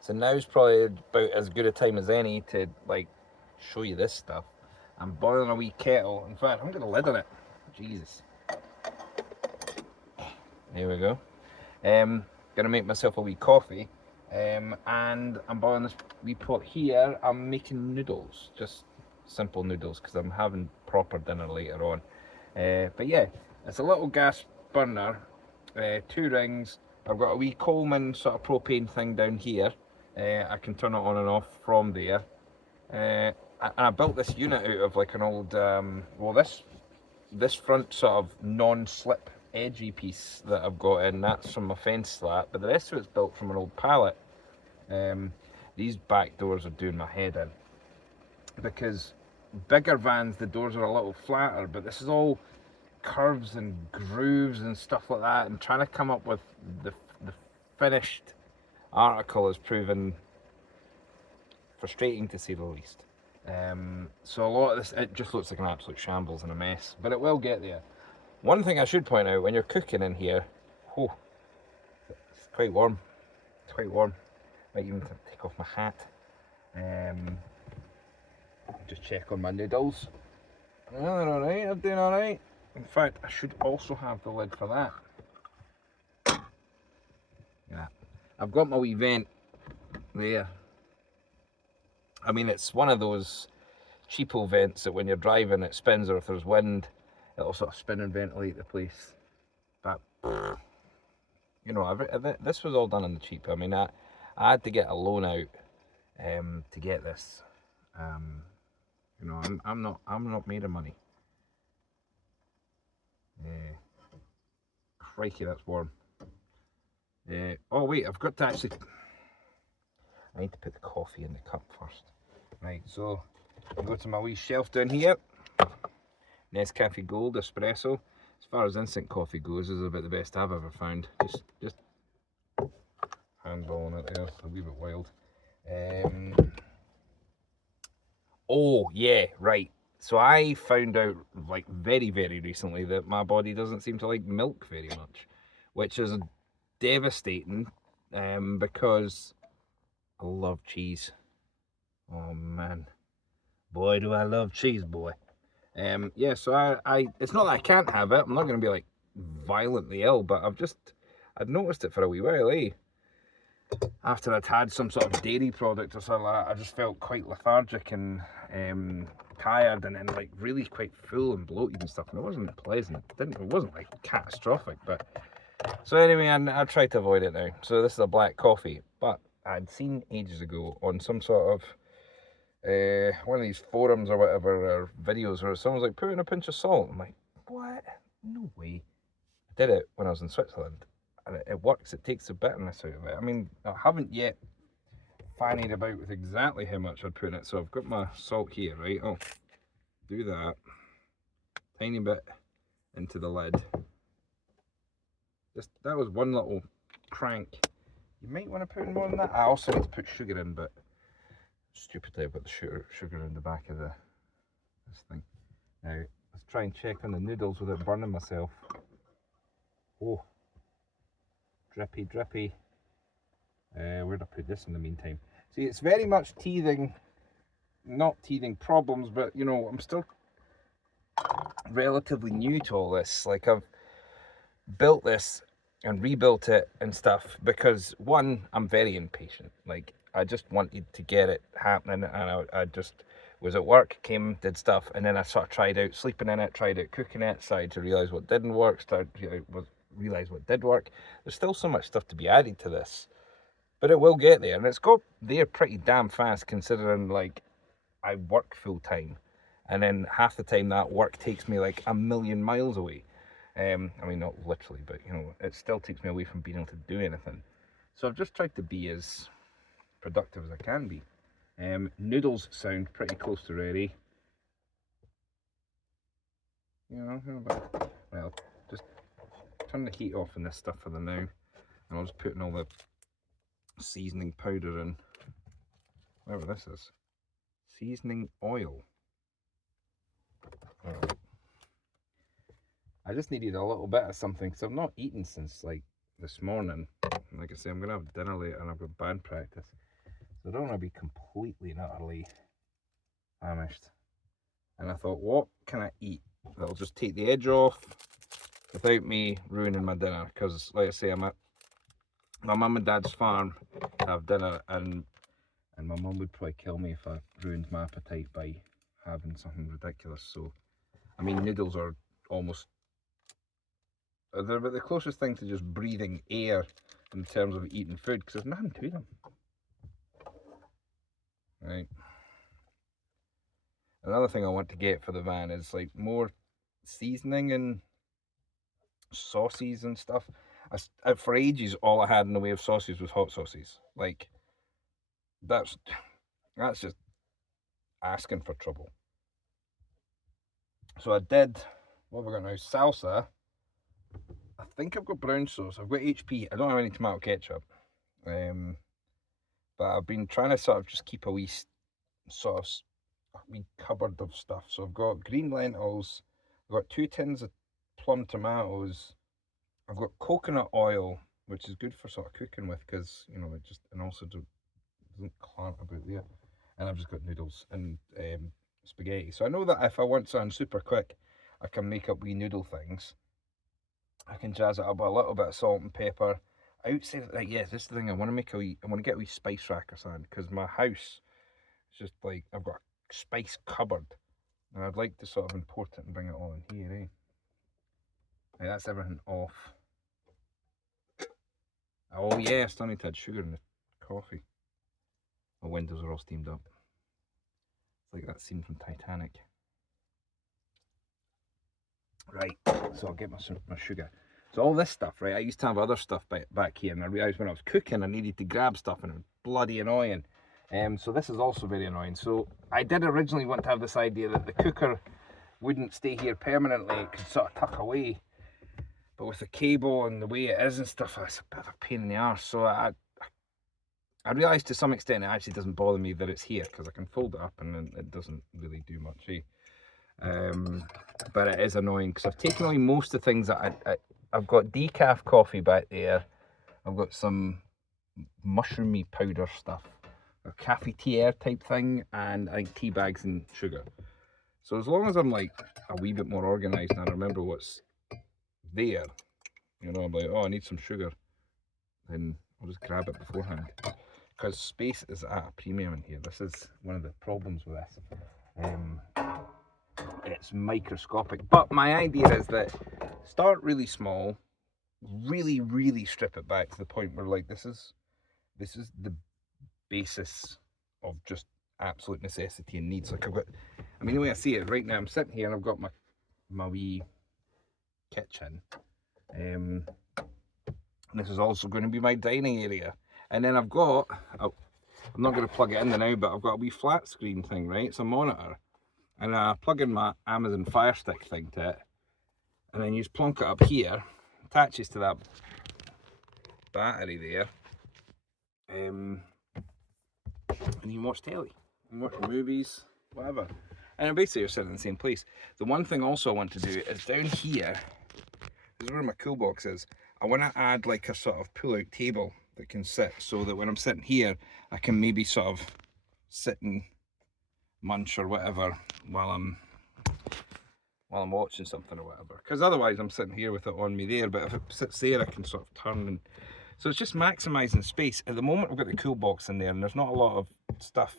So now's probably about as good a time as any to like show you this stuff. I'm boiling a wee kettle. In fact, I'm gonna lid on it. Jesus. There we go. Gonna make myself a wee coffee. And I'm boiling this wee pot here. I'm making noodles, just simple noodles, because I'm having proper dinner later on. But yeah, it's a little gas burner, 2 rings. I've got a wee Coleman sort of propane thing down here. I can turn it on and off from there. And I built this unit out of like an old, well, this front sort of non-slip edgy piece that I've got in, that's from my fence slat, but the rest of it's built from an old pallet. These back doors are doing my head in, because bigger vans, the doors are a little flatter, but this is all curves and grooves and stuff like that, and trying to come up with the finished article has proven frustrating to say the least. So a lot of this, it just looks like an absolute shambles and a mess, but it will get there. One thing I should point out, when you're cooking in here, oh, it's quite warm. It's quite warm. Might even take off my hat. Just check on my noodles. Well, they're alright, I'm doing alright. In fact, I should also have the lid for that. Yeah. I've got my wee vent there. I mean, it's one of those cheapo vents that when you're driving it spins, or if there's wind, it'll sort of spin and ventilate the place. But, you know, this was all done on the cheap. I mean, I had to get a loan out to get this. You know, I'm not made of money. Crikey, that's warm. Oh wait, I've got to actually. I need to put the coffee in the cup first. Right, so I'll go to my wee shelf down here. Nescafe Gold Espresso. As far as instant coffee goes, this is about the best I've ever found. Just handballing it there, a wee bit wild. Oh yeah, right. So I found out like very recently that my body doesn't seem to like milk very much, which is devastating, because I love cheese. Oh man, boy do I love cheese, boy. Yeah, so I it's not that I can't have it. I'm not going to be like violently ill, but I'd noticed it for a wee while, eh? After I'd had some sort of dairy product or something like that, I just felt quite lethargic and tired, and then like really quite full and bloated and stuff, and it wasn't pleasant. It wasn't like catastrophic, but so anyway, I tried to avoid it now. So this is a black coffee, but I'd seen ages ago on some sort of one of these forums or whatever, or videos where someone's like, put in a pinch of salt. I'm like, what? No way. I did it when I was in Switzerland, and it works. It takes the bitterness out of it. I mean, I haven't yet fannied about with exactly how much I'd put in it. So I've got my salt here, right? Oh, do that. Tiny bit into the lid. That was one little crank. You might want to put in more than that. I also need to put sugar in, but stupidly I put the sugar in the back of this thing. Now, let's try and check on the noodles without burning myself. Oh, drippy. Where'd I put this in the meantime? See, it's very much teething, not teething problems, but you know, I'm still relatively new to all this. Like, I've built this and rebuilt it and stuff because, one, I'm very impatient. Like, I just wanted to get it happening, and I just was at work, came, did stuff, and then I sort of tried out sleeping in it, tried out cooking it, started to realise what didn't work, realise what did work. There's still so much stuff to be added to this, but it will get there, and it's got there pretty damn fast considering like I work full time, and then half the time that work takes me like a million miles away. I mean, not literally, but you know, it still takes me away from being able to do anything. So I've just tried to be as productive as I can be. Noodles sound pretty close to ready. You know, well, just turn the heat off on this stuff for the now, and I'll just put in all the seasoning powder in. Whatever this is. Seasoning oil. Right. I just needed a little bit of something because I've not eaten since like this morning. Like I say, I'm gonna have dinner later and I've got band practice. So I don't want to be completely and utterly famished. And I thought, what can I eat that'll just take the edge off without me ruining my dinner? Because, like I say, I'm at my mum and dad's farm to have dinner, and my mum would probably kill me if I ruined my appetite by having something ridiculous. So, I mean, noodles are almost, they're about the closest thing to just breathing air in terms of eating food, because there's nothing to them. Right. Another thing I want to get for the van is like more seasoning and sauces and stuff. For ages, all I had in the way of sauces was hot sauces. Like, that's just asking for trouble. So I did, what have I got now? Salsa. I think I've got brown sauce. I've got HP. I don't have any tomato ketchup. But I've been trying to sort of just keep a wee cupboard of stuff. So I've got green lentils. I've got 2 tins of plum tomatoes. I've got coconut oil, which is good for sort of cooking with, because you know it just, and also doesn't clamp about there. And I've just got noodles and spaghetti. So I know that if I want something super quick, I can make up wee noodle things. I can jazz it up with a little bit of salt and pepper. I would say that, like, yeah, this is the thing. I want to get a wee spice rack or something, because my house is just like, I've got a spice cupboard, and I'd like to sort of import it and bring it all in here, eh? Right, that's everything off. Oh yeah, I still need to add sugar in the coffee. My windows are all steamed up. It's like that scene from Titanic. Right, so I'll get my sugar. So all this stuff, right, I used to have other stuff back here, and I realised when I was cooking I needed to grab stuff, and it was bloody annoying. So this is also very annoying. So I did originally want to have this idea that the cooker wouldn't stay here permanently, it could sort of tuck away. But with the cable and the way it is and stuff, it's a bit of a pain in the arse. So I realised to some extent it actually doesn't bother me that it's here, because I can fold it up and it doesn't really do much, eh? But it is annoying, because I've taken away most of the things that I've got decaf coffee back there. I've got some mushroomy powder stuff, a cafetiere type thing, and I think tea bags and sugar. So as long as I'm like a wee bit more organised and I remember what's there, you know, I'm like, oh, I need some sugar, then I'll just grab it beforehand. Because space is at a premium in here. This is one of the problems with this. It's microscopic. But my idea is that start really small, really, really strip it back to the point where, like, this is the basis of just absolute necessity and needs. Like, I mean, the way I see it right now, I'm sitting here and I've got my wee kitchen. And this is also going to be my dining area. And then I've got, I'm not going to plug it in now, but I've got a wee flat screen thing, right? It's a monitor. And I plug in my Amazon Fire Stick thing to it. And then you just plonk it up here, attaches to that battery there. And you can watch telly, you can watch movies, whatever. And basically you're sitting in the same place. The one thing also I want to do is down here, this is where my cool box is. I want to add like a sort of pull out table that can sit, so that when I'm sitting here, I can maybe sort of sit and munch or whatever while I'm watching something or whatever. Because otherwise I'm sitting here with it on me there, but if it sits there I can sort of turn, and so it's just maximising space. At the moment I've got the cool box in there and there's not a lot of stuff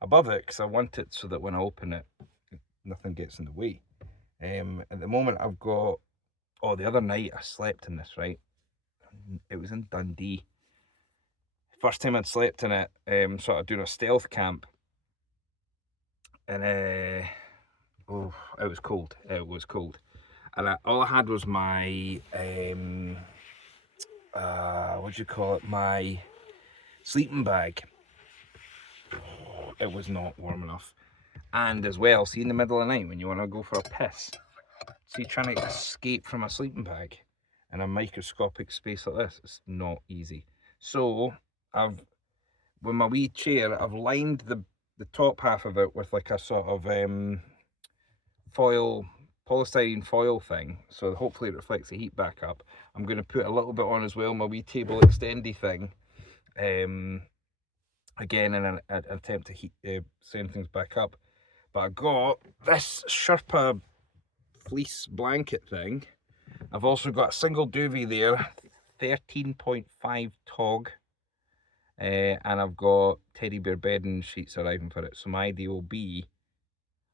above it, because I want it so that when I open it, nothing gets in the way. At the moment I've got, oh, the other night I slept in this, right? It was in Dundee. First time I'd slept in it, sort of doing a stealth camp. And oh, it was cold. It was cold. And all I had was my, what do you call it? My sleeping bag. It was not warm enough. And as well, see, in the middle of the night when you want to go for a piss, see, trying to escape from a sleeping bag in a microscopic space like this, it's not easy. So with my wee chair, I've lined the top half of it with like a sort of polystyrene foil thing, so hopefully it reflects the heat back up. I'm going to put a little bit on as well, my wee table extendy thing, again in an attempt to send things back up. But I got this Sherpa fleece blanket thing. I've also got a single duvet there, 13.5 tog. And I've got teddy bear bedding sheets arriving for it. So my idea will be,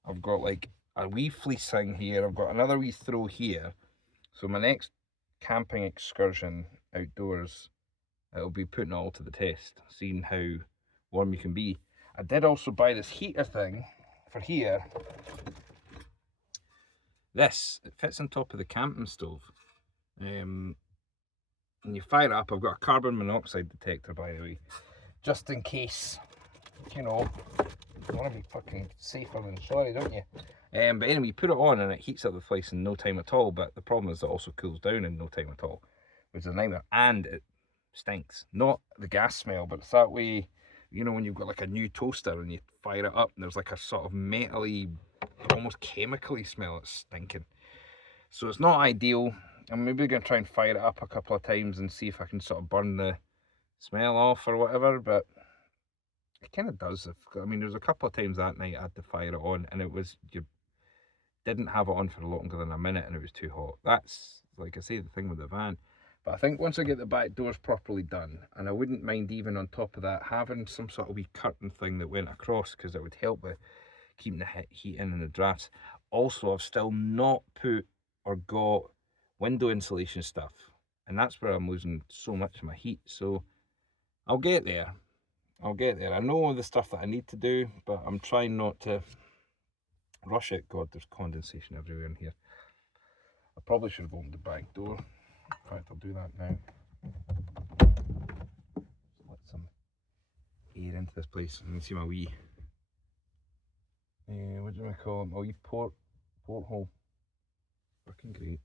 I've got like a wee fleece thing here. I've got another wee throw here. So my next camping excursion outdoors, it'll be putting it all to the test, seeing how warm you can be. I did also buy this heater thing for here. This, it fits on top of the camping stove. And you fire it up. I've got a carbon monoxide detector, by the way, just in case, you know, you want to be fucking safer than sorry, don't you? But anyway, you put it on and it heats up the place in no time at all. But the problem is it also cools down in no time at all, which is a nightmare. And it stinks. Not the gas smell, but it's that way, you know, when you've got like a new toaster and you fire it up and there's like a sort of metally, almost chemically smell. It's stinking. So it's not ideal. I'm maybe going to try and fire it up a couple of times and see if I can sort of burn the smell off or whatever, but it kind of does. I mean, there was a couple of times that night I had to fire it on and it was, you didn't have it on for longer than a minute and it was too hot. That's, like I say, the thing with the van. But I think once I get the back doors properly done, and I wouldn't mind even on top of that having some sort of wee curtain thing that went across, because it would help with keeping the heat in and the drafts. Also, I've still not put or got window insulation stuff, and that's where I'm losing so much of my heat. So I'll get there. I'll get there. I know all the stuff that I need to do, but I'm trying not to rush it. God, there's condensation everywhere in here. I probably should have opened the back door. In fact, I'll do that now. Let some air into this place. And you can see my wee, what do I call it? My wee porthole. Fucking great.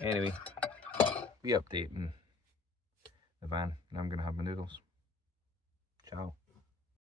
Anyway, be updating the van. Now I'm going to have my noodles. Ciao.